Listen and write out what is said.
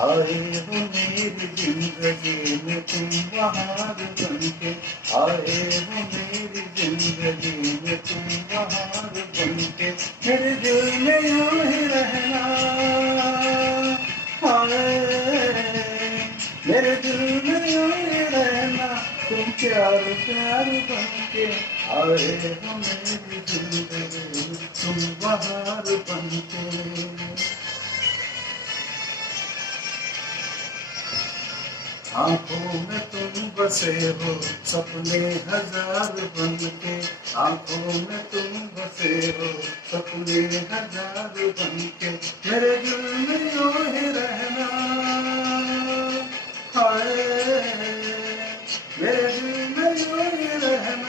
आए हो मेरी जिंदगी में तुम बहार बनके, आए हो मेरी जिंदगी में तुम बहार बनके, मेरे दिल में यूं ही रहना, आए मेरे दिल में यूं ही रहना, तुम प्यार प्यार बनके, आए हो मेरी जिंदगी में तुम बहार बनके। आंखों में तुम बसे हो सपने हजार बनके, आंखों में तुम बसे हो सपने हजार बनके, मेरे दिल में यूं ही रहना, हाय मेरे